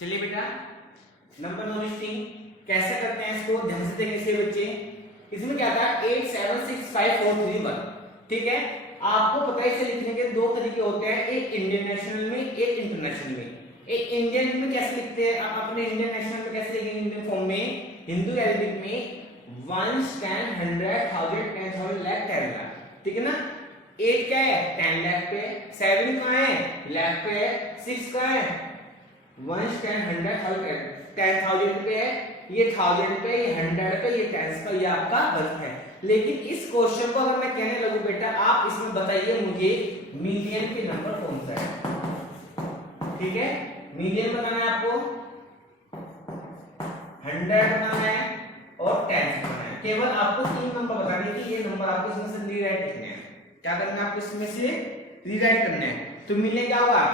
चलिए बेटा number noting कैसे करते हैं इसको ध्यान से देखिए से बच्चे। इसमें क्या था 876543 ठीक है। आपको पता है इसे लिखने के दो तरीके होते हैं, एक इंडियन नेशनल में एक इंटरनेशनल में। एक इंडियन में कैसे लिखते हैं आप अपने इंडियन नेशनल में कैसे लिखेंगे इंडियन फॉर्म में हिंदू अरबिक में 1 10 100 1000 10,000 लाख 10 लाख ठीक है ना। 8 क्या है 10 लाख पे, 7 कहाँ है लाख पे है, 6 कहाँ है 1 10 100 10,000 पे है, ये 1000 पे, ये 100 पे, ये 10 पे, ये आपका गलत है। लेकिन इस क्वेश्चन को अगर मैं कहने लगूं बेटा आप इसमें बताइए मुझे मिलियन के नंबर कौन सा है। ठीक है मिलियन बताना है आपको, 100 बताना है और 10 बताना है। केवल आपको तीन नंबर बताने कि ये नंबर आपको इसमें से रीराइट करने हैं। क्या करना है आपको इसमें से रीराइट करना है। तो मिलियन क्या होगा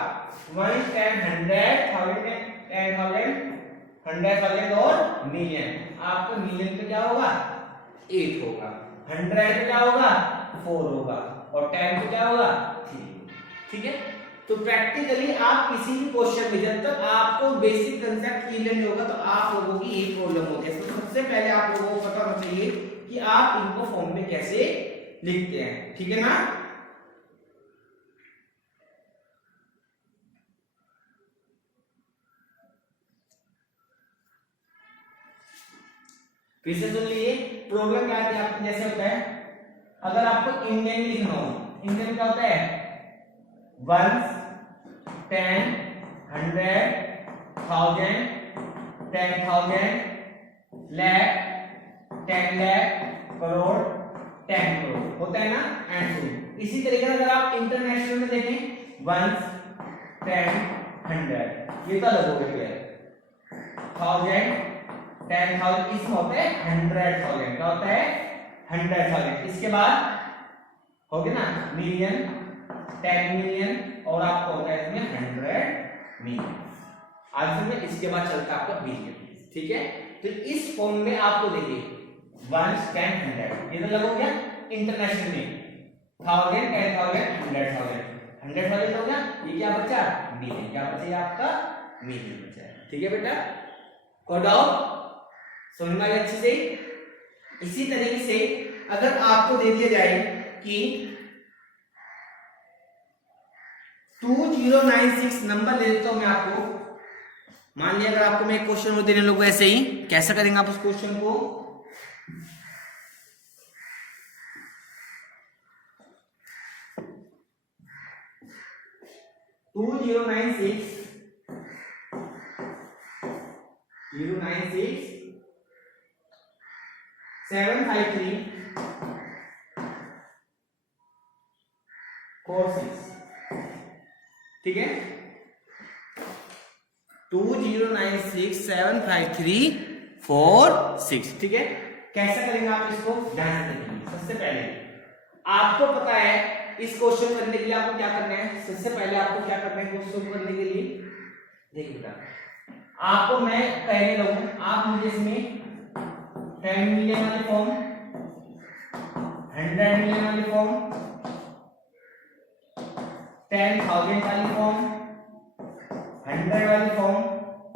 1 10 100 1000 10,000 100,000 और मिलियन। आपका मिलियन पे क्या होगा 8 होगा, 100 पे क्या होगा 4 होगा और 10 पे क्या होगा 3। ठीक है तो प्रैक्टिकली आप किसी भी क्वेश्चन में जब तक आपको बेसिक कंसेप्ट क्लियर नहीं होगा तो आप लोगों की एक प्रॉब्लम होती है। तो सबसे पहले आप लोगों को पता होना चाहिए कि आप इनको फॉर्म में कैसे लिखते हैं। ठीक है ना। फिर से सुन लीजिए प्रॉब्लम क्या है आपको जैसे होता है अगर आपको इंडियन लिखना हो, इंडियन क्या होता है 1 10 100 1000 10,000 लाख 10 लाख करोड़ 10 करोड़ होता है ना एंड सो। इसी तरीके से अगर आप इंटरनेशनल में देखें 1 10 100 ये तो अलग हो गया 1000 10,000 इसमें होता है 100,000 क्या होता है 100,000। इसके बाद हो गया ना मिलियन 10 मिलियन और आपको होता है इसमें 100 मिलियन। आज में इसके बाद चलता है आपका बिलियन। ठीक है तो इस फॉर्म में आपको देखिए 1 10 100 ये तो लग हो गया इंटरनेशनल में 1000 10,000 100,000 100,000 हो गया। ये क्या बचा मिलियन, क्या बचा ये आपका मिलियन बचा। ठीक है बेटा कोई डाउट समझ में आ गया अच्छे से। इसी तरीके से अगर आपको दे दिया जाए कि 2096 नंबर ले देता हूं मैं आपको, मान लिया अगर आपको मैं एक क्वेश्चन देने लोग ऐसे ही कैसा करेंगे आप उस क्वेश्चन को 2096 753 46 ठीक है 2096 753 46 ठीक है। कैसा करेंगे आप इसको ध्यान से देखिए। सबसे पहले आपको पता है इस क्वेश्चन करने के लिए आपको क्या करना है। सबसे पहले आपको क्या करना है क्वेश्चन करने के लिए देखिए बेटा आपको मैं कहने लगूं आप मुझे इसमें 10 मिलियन वाली फॉर्म 100 मिलियन वाली फॉर्म 10,000 वाली फॉर्म 100 वाली फॉर्म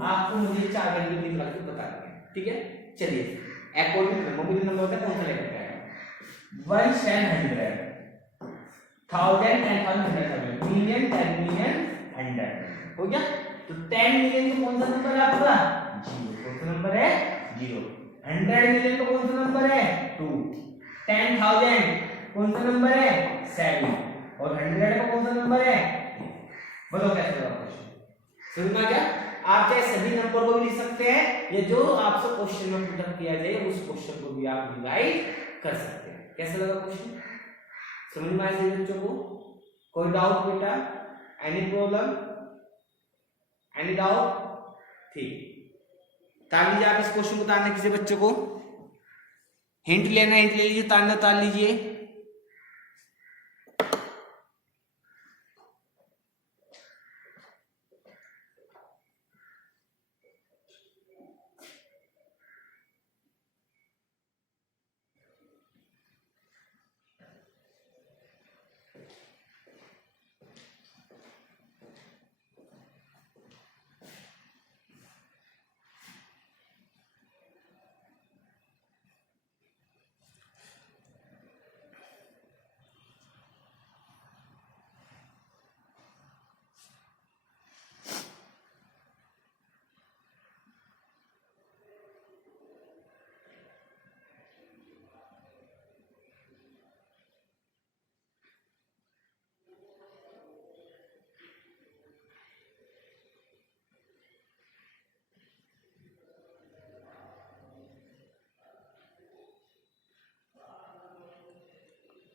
आपको मुझे 4 वैल्यू निकाल के बता देंगे। ठीक है चलिए अकॉर्डिंग टू मोबाइल नंबर होता है कौन सा लेकर आएगा 1 10 100 1000 10,000 100,000 मिलियन 10 मिलियन 100 हो गया। तो 10 मिलियन का कौन सा नंबर है आपका 0 कौन सा नंबर है 0। 100 मिलियन का कौन सा नंबर है 2। 10,000 कौन सा नंबर है 7 और 100 का कौन सा नंबर है बताओ कैसे होगा क्वेश्चन समझ में आ गया। आप चाहे सभी नंबर को भी लिख सकते हैं या जो आपसे क्वेश्चन में पुट किया जाए उस क्वेश्चन को भी आप डिवाइड कर सकते हैं। कैसा लगा क्वेश्चन समझ में आया बच्चों को। कोई डाउट बेटा एनी प्रॉब्लम एनी डाउट ठीक तार लीजिए आप इस क्वेश्चन को उतारने किसी बच्चों को हिंट लेना हिंट ले लीजिए उतारना उतार लीजिए।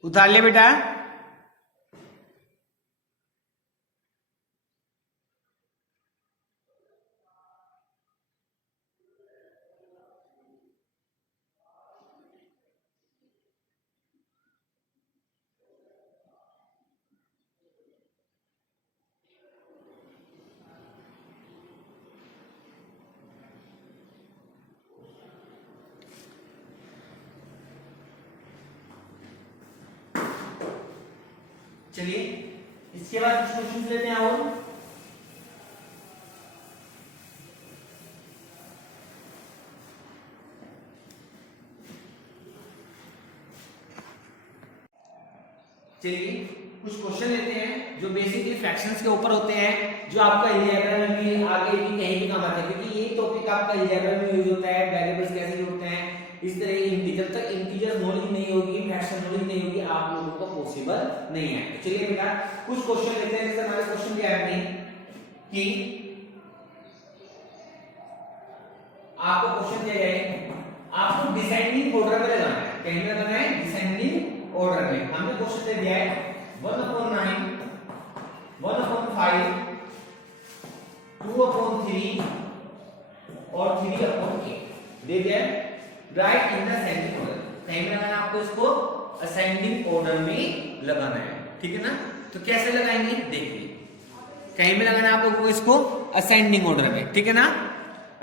उतार ले बेटा। चलिए इसके बाद कुछ क्वेश्चन लेते हैं और। चलिए कुछ क्वेश्चन लेते हैं जो बेसिकली फ्रैक्शंस के ऊपर होते हैं, जो आपका अलजेब्रा में भी आगे भी कहीं भी काम आते हैं, क्योंकि ये टॉपिक आपका अलजेब्रा में यूज होता है, वेरिएबल्स कैसे होते हैं इस तरह के। इंटीजर तक इंटीजर नॉलेज नहीं होगी, फ्रैक्शन नॉलेज नहीं होगी, आप लोगों को पॉसिबल नहीं है। तो चलिए बेटा कुछ क्वेश्चन लेते हैं। जैसे हमारे क्वेश्चन दिया है कि आपको क्वेश्चन दिया है, आपको डिसेंडिंग ऑर्डर में लगाना है। कहीं पे लगाना है डिसेंडिंग ऑर्डर में। हमने क्वेश्चन दे दिया है 1/9, 1/5, 2/3 और 3/8 दे दिया है। Right in the ascending order, कहीं में लगाना आपको इसको असेंडिंग ऑर्डर में लगाना है, ठीक है ना। तो कैसे लगाएंगे देखिए, कहीं में लगाना है आपको इसको असेंडिंग ऑर्डर में, ठीक है ना।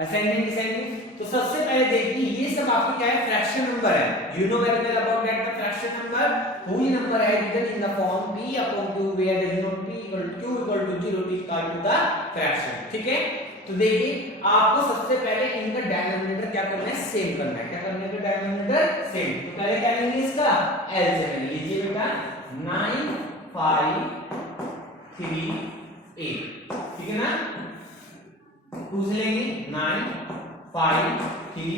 Ascending descending. तो सबसे पहले देखिए ये सब आपके क्या है, फ्रैक्शन नंबर है। You know very well about that the fraction number हुई नंबर है written in the form p/2 where the denote p = q = 0 t equal to the fraction, ठीक है। तो देखिए आपको सबसे पहले इनका डिनोमिनेटर क्या करना है, सेम करना है। क्या करना है, डिनोमिनेटर सेम। तो पहले क्या लेंगे, इसका एलसीएम लीजिए बेटा 9 5 3 8, ठीक है ना। 2 से लेंगे 9 5 3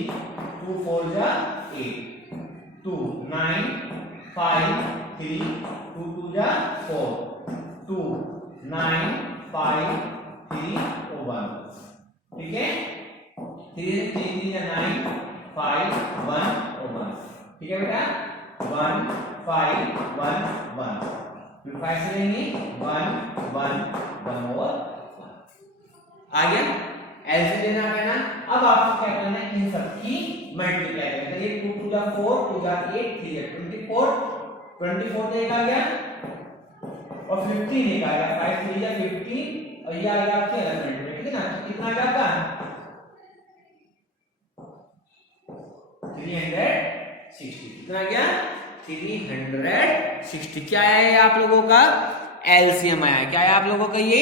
2 4 जा 8 2 9 5 3 2 2 जा 4 2 9 5 3 1, ठीक है। 3 3 जा 9 5 1 1, ठीक है बेटा। 1 5 1 1, फिर 5 से लेंगे 1 1 1 और 1 आ गया। ऐसे लेना है ना। अब आपको क्या करना है, इन सब की मल्टीप्लाई करना है। 2 2 जा 4 2 जा 8 3 जा 24 24 तो एक आ गया और 15 एक आ गया, 5 3 जा 15 और ये आ गया आपके एलिमेंट में, ठीक है ना। तो कितना आ गया आपका 360, कितना आ गया 360। क्या है आप लोगों का एलसीएम आया है। क्या है आप लोगों का ये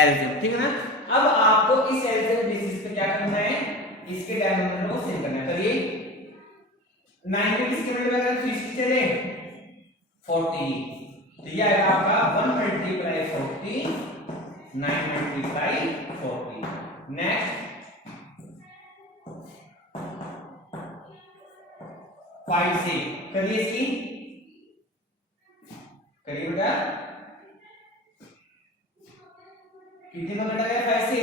एलसीएम, ठीक है ना। अब आपको इस एलसीएम बेसिस पे क्या करना है, इसके डिनोमिनेटर को सेम करना है। करिए 9 के इसके मल्टीप्लाई करें तो इसकी चले 40, तो ये आएगा आपका 1 × 40 9 × 40। नेक्स्ट 5 से करिए इसकी, करिए बेटा कितने का बेटा गया 5 से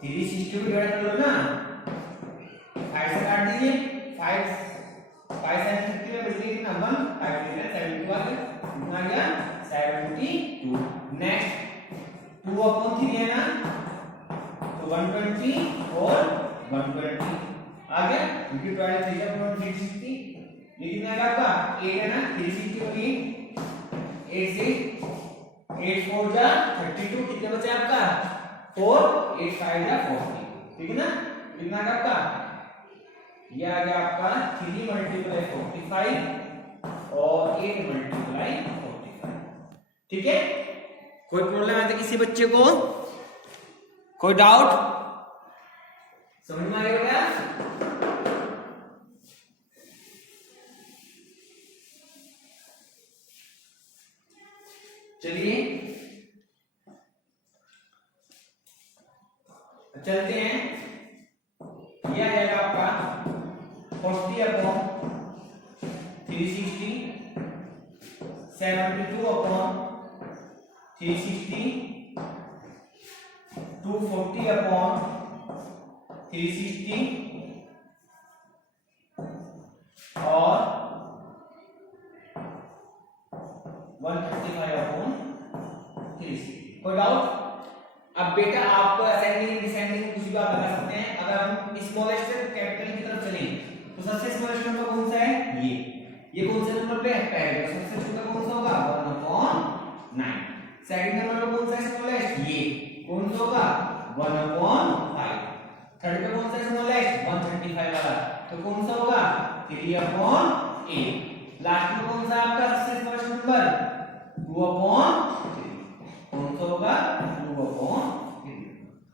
360 डिवाइड कर लो ना, 5 से काट दीजिए। 5 5 से 50 में बच गई कितना 1 5 से 71 कितना गया 72। नेक्स्ट 2/3 है ना, तो 120 और 120 आ गया, क्योंकि 360 ये कितना है आपका 8 है ना, 360 होगी 8 से 8 4 जा 32, कितने बचे आपका 4 8 5 जा 40, ठीक है ना। कितना है आपका ये आ गया आपका 3 × 45 और 8 × 45, ठीक है। कोई प्रॉब्लम है किसी बच्चे को, कोई डाउट समझ में आ गया बेटा। चलिए चलते हैं। यह आ जाएगा आपका 40/360 72/360 240/360 और आप असेंडिंग डिसेंडिंग कुछ भी आप लगा सकते हैं। अगर हम स्मॉलेस्ट से कैपिटल की तरफ चलें तो सबसे स्मॉलेस्ट नंबर कौन सा है, ये कौन से नंबर पे है, पहले। सबसे छोटा कौन सा होगा, 1/9। सेकंड नंबर पे कौन सा है स्मॉलेस्ट, ये कौन सा होगा, 1/5। थर्ड पे कौन सा स्मॉलेस्ट, 135 वाला, तो कौन सा होगा, 3/8। लास्ट में कौन सा आपका सबसे स्मॉलेस्ट नंबर, 2/3। कौन सा होगा, 2/3।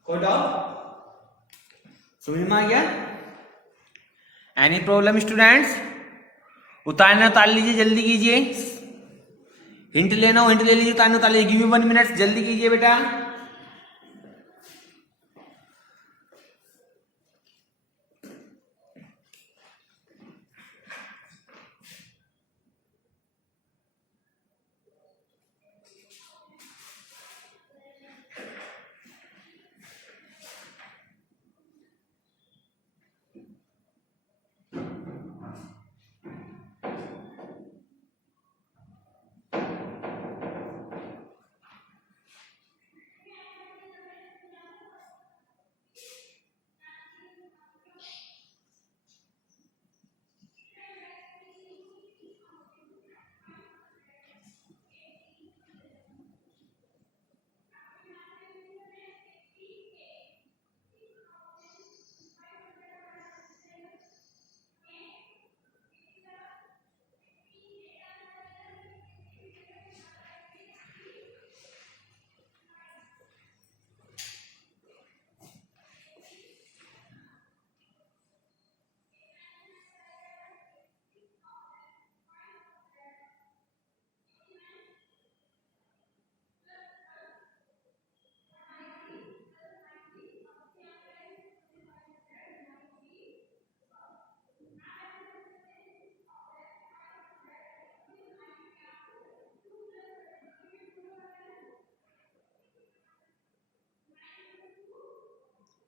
कोई डाउट, समझ में आ गया? Any problem students? उतारना उतार लीजिए, जल्दी कीजिए। हिंट लेना हो हिंट ले लीजिए, उतारना उतार लीजिए। गिव मी 1 मिनट, जल्दी कीजिए बेटा।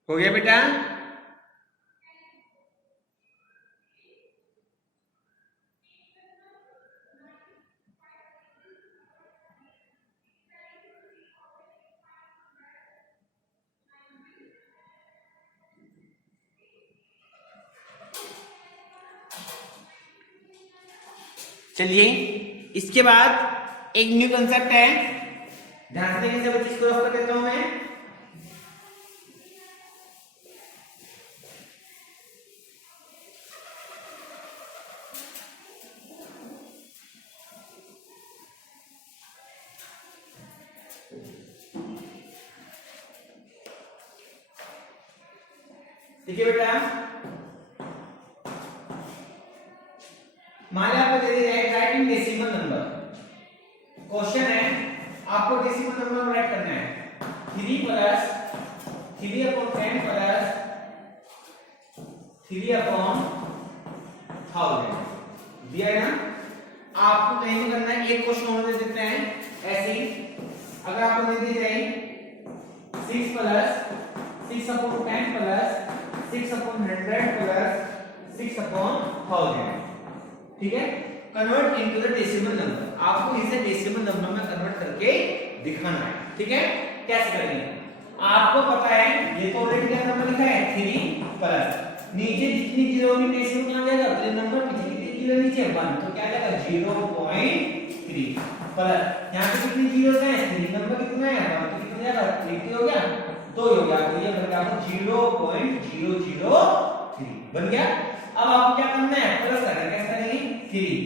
हो गया बेटा? चलिए इसके बाद एक न्यू कंसेप्ट है, ध्यान से देखिए, बच्चे इसको रफ कर देता हूं मैं। ठीक है बेटा, मान लिया आपको दे दिया है राइटिंग डेसिमल नंबर। क्वेश्चन है आपको डेसिमल नंबर राइट करना है, 3 प्लस 3/10 प्लस 3/1000 दिया है ना। आपको कहीं भी करना है, एक क्वेश्चन और दे देते हैं ऐसे ही। अगर आपको दे दी जाए 6 प्लस 6/10 प्लस 6/100 प्लस 6/1000, ठीक है, convert into the decimal number. आपको इसे डेसिमल नंबर में कन्वर्ट करके दिखाना है, ठीक है। कैसे करेंगे, आपको पता है ये तो ऑलरेडी क्या नंबर लिखा है 3 प्लस नीचे जितनी जीरो होगी डेसिमल में आ जाएगा, तो नंबर पीछे कितनी जीरो नीचे 1, तो क्या आ जाएगा 0.3 प्लस यहां पे कितनी जीरो है 3, नंबर कितना है 1, तो कितना आ जाएगा 3 हो गया, 2 हो गया, तो ये बन गया 0.003 बन गया। अब आपको क्या करना है, प्लस करना है, कैसे करेंगे 3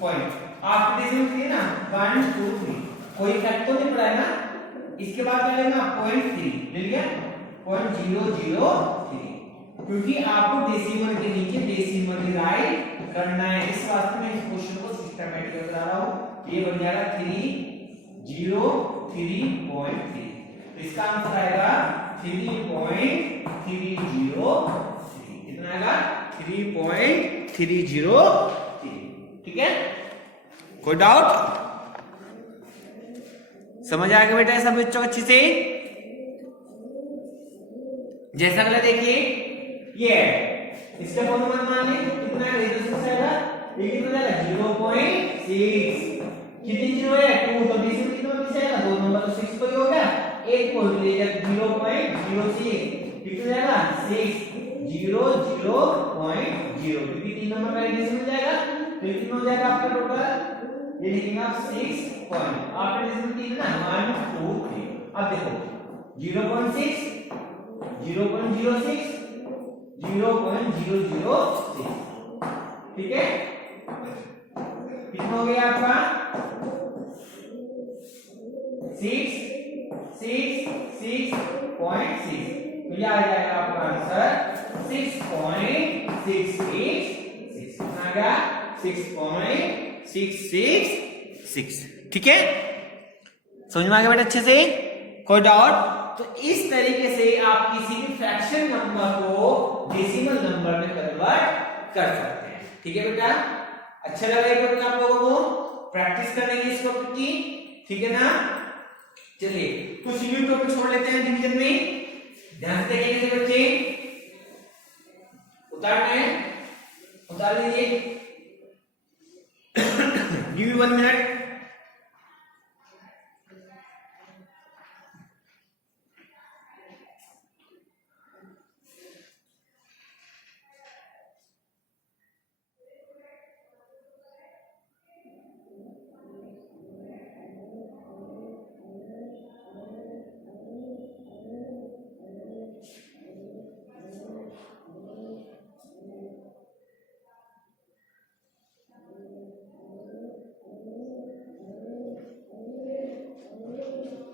पॉइंट आपके डेसिमल थी ना 1 2 3, कोई फैक्ट तो नहीं पड़ा है ना, इसके बाद क्या लेना 0.3 ले लिया 0.003, क्योंकि आपको डेसिमल के नीचे डेसिमल राइट करना है। इस वास्ते में इस क्वेश्चन को सिस्टमैटिक करा रहा हूं, ये बन जाएगा 303.3, तो इसका आंसर आएगा 3.303, कितना आएगा 3.303, ठीक है। कोई डाउट, समझ आ गया बेटा सब बच्चों अच्छे से? जैसा अगला देखिए, ये है इसका कौन मान मान ले कितना है, रेजिस्टेंस आएगा ये कितना आएगा 0.6, कितनी जीरो है 2, तो बीच में कितना पीछे आएगा 2 नंबर, तो 6 पर ही हो गया, एक पॉइंट ले जाएगा 0.06 कितना जाएगा 6 0 0.0 क्योंकि 3 नंबर का डेसिमल जाएगा तो कितना हो जाएगा आपका टोटल ये लिखेंगे आप 6 पॉइंट आपका डेसिमल 3 ना 1 2 3 अब देखो 0.6 0.06 0.006 ठीक है कितना हो गया आपका 6.6 तो यह आ जाएगा आपका आंसर 6.686 कितना आ गया 6.666 ठीक है समझ में आ गया बेटा अच्छे से कोई डाउट तो इस तरीके से आप किसी भी फ्रैक्शन नंबर को डेसिमल नंबर में कन्वर्ट कर सकते हैं ठीक है बेटा अच्छा लगा आप लोगों को प्रैक्टिस करने की इस टॉपिक की ठीक है ना चलिए कुछ न्यू टॉपिक छोड़ लेते हैं डिवीजन में ध्यान से देखिए बच्चे उतार लीजिए गिव यू 1 मिनट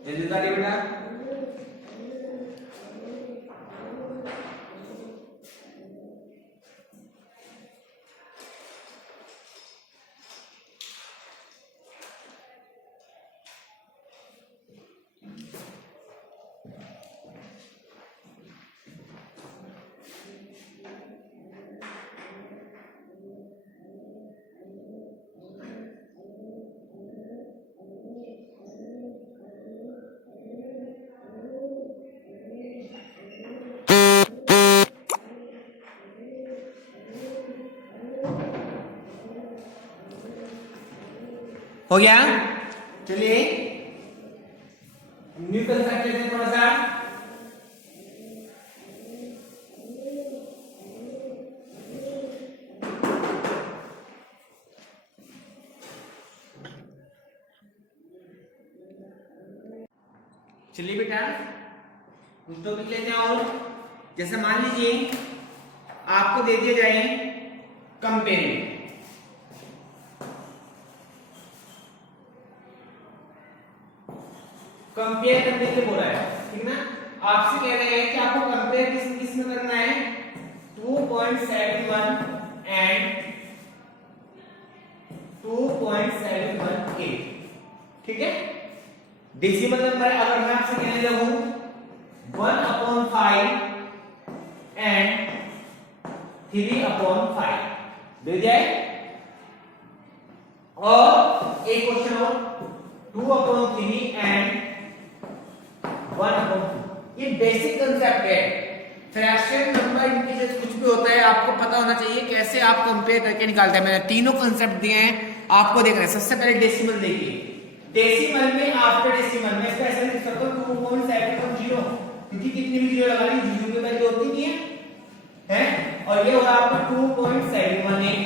जल्दी उतारिए बेटा हो गया चलिए न्यू कंसेप्ट लेते हैं थोड़ा सा चलिए बेटा कुछ टॉपिक लेते हैं और जैसे मान लीजिए आपको दे दिया जाए कंपेयरिंग कंपेयर करने के लिए बोला है ठीक ना आपसे कह रहे हैं कि आपको कंपेयर किस में करना है 2.71 एंड 2.718 ठीक है डेसिमल नंबर अगर मैं आपसे कहने लगूं 1/5 एंड 3/5 दे जाए और एक क्वेश्चन और 2/3 एंड 1/2 ये बेसिक कंसेप्ट है फ्रैक्शन नंबर इंटीजर्स कुछ भी होता है आपको पता होना चाहिए कैसे आप कंपेयर करके निकालते हैं मैंने तीनों कंसेप्ट दिए हैं आपको देखना है सबसे पहले डेसिमल देखिए डेसिमल में आफ्टर डेसिमल में इसका ऐसा लिख सकता हूं 2.710 क्योंकि कितनी भी जीरो लगा ली जीरो की वैल्यू होती नहीं है और ये होगा आपका 2.718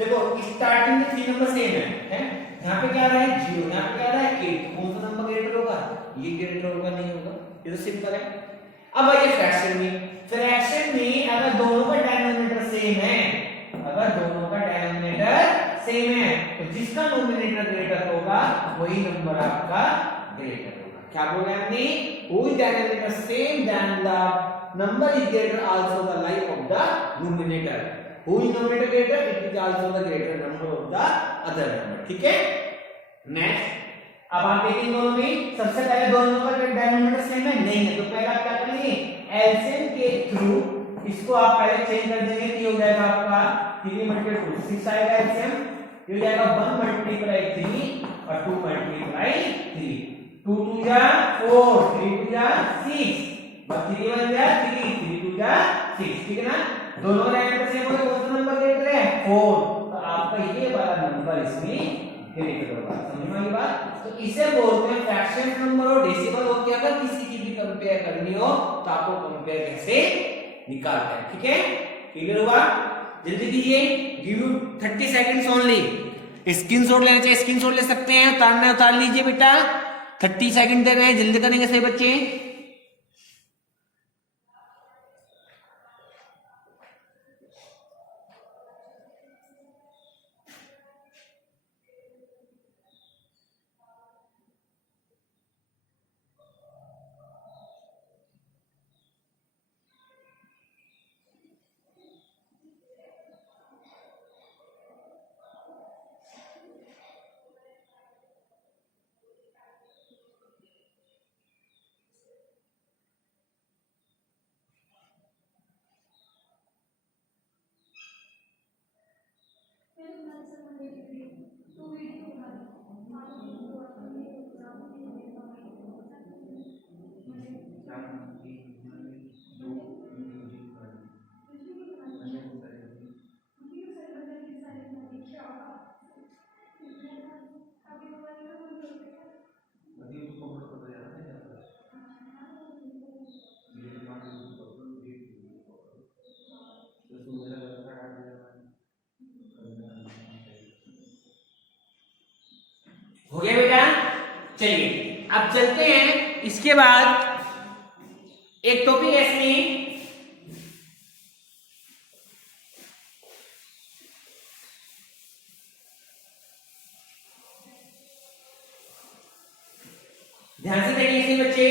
देखो स्टार्टिंग में 3 नंबर सेम है यहाँ पे क्या आ रहा है 0 यहाँ पे क्या आ रहा है 8 कौन सा नंबर ग्रेटर होगा ये ग्रेटर होगा नहीं होगा ये तो सिंपल है अब आइए फ्रैक्शन में अगर दोनों का डिनोमिनेटर सेम है तो जिसका नोमिनेटर ग्रेटर होगा वही नंबर आपका ग्रेटर होगा क्या बोल रहे हैं हमने whose denominator same than the number is greater also the like of the numerator whose numerator greater it is also the greater number of the other number ठीक है नेक्स्ट अब आप देखेंगे दोनों में सबसे पहले दोनों का डिनोमिनेटर सेम है नहीं है तो पहले आप क्या करेंगे एलसीएम के थ्रू इसको आप पहले चेंज कर देंगे तो हो जाएगा आपका 3 × 2 6 आएगा एलसीएम ये हो जाएगा 1 × 3 और 2 × 3 2 2 जा 4 3 2 जा 6 बस 3 1 जा 3 3 2 जा 6 ठीक है ना दोनों डिनोमिनेटर सेम हो गए कौन सा नंबर ग्रेटर है 4 तो आपका ये वाला नंबर इसमें फिर लिख दो बात, समझ में आई बात। तो इसे बोलते हैं फ्रैक्शन नंबर और डेसिमल हो के अगर किसी की भी कंपेयर करनी हो तो आपको कंपेयर कैसे निकालते हैं, ठीक है, क्लियर हुआ। जल्दी कीजिए, give you 30 seconds only. Screenshot लेना चाहिए, स्क्रीनशॉट ले सकते हैं, उतारना है उतार लीजिए बेटा, 30 सेकंड दे रहे हैं, जल्दी करेंगे सही बच्चे। हो गया बेटा, चलिए अब चलते हैं। इसके बाद एक टॉपिक ऐसे ध्यान से देखिए इसे बच्चे,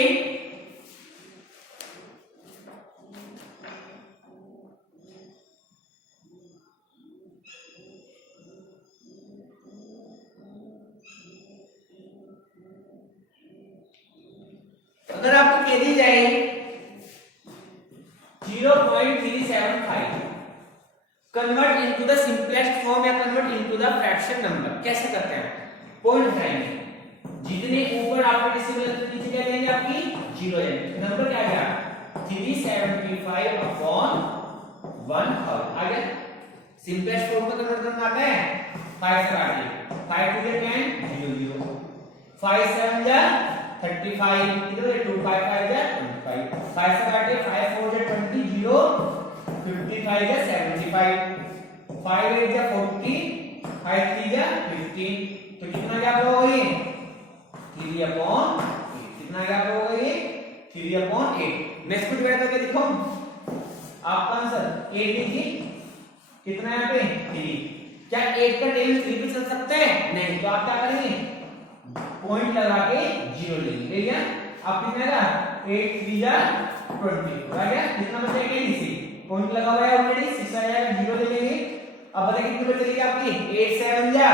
अगर आपको कह दी जाए 0.375 convert into the simplest form या convert into the fraction number, कैसे करते हैं? पॉइंट हटाएंगे, जितने ऊपर आपके डेसिमल नीचे क्या लेंगे आपकी 0 लेंगे, नंबर क्या गया 375 अपॉन 1000 आ गया। सिंपलेस्ट फॉर्म में कन्वर्ट करना आता है, 5 से काटिए, 5 टू 10 0 5 7 जा 35, इधर 2 5 5 जा 25, 5 से काटिए, 5 4 जा 20 0 55 जा 75, 5 8 जा 40, 5 3 जा 15, तो कितना गैप होगा ये 3 अपॉन 8, कितना गैप होगा ये 3 अपॉन 8। नेक्स्ट को डिवाइड करके दिखाओ आपका आंसर 8 लीजिए, कितना यहाँ पे 3, क्या 8 का टेबल 3 पे चल सकता है? नहीं, तो आप क्या करेंगे पॉइंट लगा के 0 लेंगे, ले लिया। अब कितना आएगा 8 3 जा 20 आ गया, कितना बचेगा इसी पॉइंट लगा हुआ है ऑलरेडी 6 आ जाएगा, 0 ले लेंगे। अब बताइए कितने बच चलेगी आपकी 8 7 जा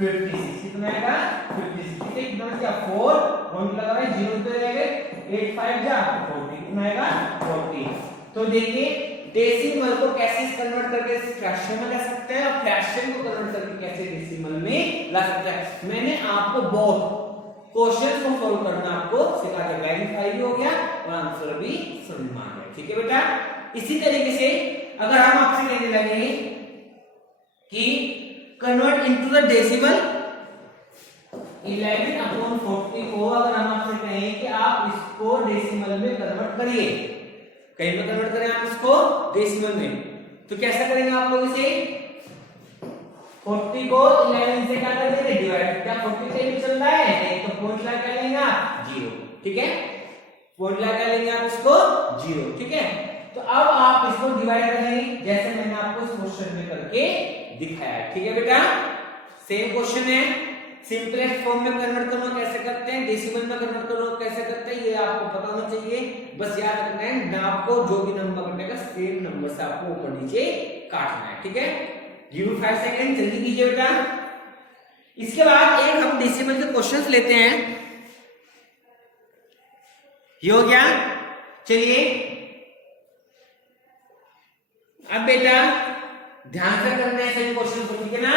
56, कितना आएगा 56, ठीक है, कितना बचा 4 पॉइंट लगा हुआ है 0 पे रहेगा, 8 5 जा 40, कितना आएगा 40। तो देखिए डेसिमल को कैसे कन्वर्ट करके फ्रैक्शन में ला सकते हैं और फ्रैक्शन को कन्वर्ट करके कैसे डेसिमल में ला सकते हैं। मैंने आपको बहुत क्वेश्चंस को सॉल्व करना आपको सिखा दिया, वेरीफाई भी हो गया और आंसर भी समझ में आ गया, ठीक है बेटा। इसी तरीके से अगर हम आपसे कहने लगे कि convert into the decimal 11 upon 40 को अगर हम आपसे कहें कि आप इसको डेसिमल में कन्वर्ट करिए, कहीं पे कन्वर्ट करें आप इसको डेसिमल में, तो कैसा करेंगे आप लोग इसे 40 को 11 से क्या कर देंगे डिवाइड, क्या 40 से भी चल रहा है नहीं, तो पॉइंट लगा क्या लेंगे आप 0, ठीक है, पॉइंट लगा क्या लेंगे आप इसको 0, ठीक है। तो अब आप इसको डिवाइड करेंगे जैसे मैंने आपको इस क्वेश्चन में करके दिखाया, ठीक है बेटा। सेम क्वेश्चन है, सिंपलेस्ट फॉर्म में कन्वर्ट करना कैसे करते हैं, डेसिमल में कन्वर्ट करना कैसे करते हैं, ये आपको पता होना चाहिए। बस याद रखना है ना, आपको जो भी नंबर कटेगा सेम नंबर से आपको ऊपर नीचे काटना है, ठीक है। गिव 5 सेकंड, जल्दी कीजिए बेटा। इसके बाद एक हम डेसिमल के क्वेश्चंस लेते हैं, ये हो गया। चलिए अब बेटा ध्यान से करना है सभी क्वेश्चन को, ठीक है ना।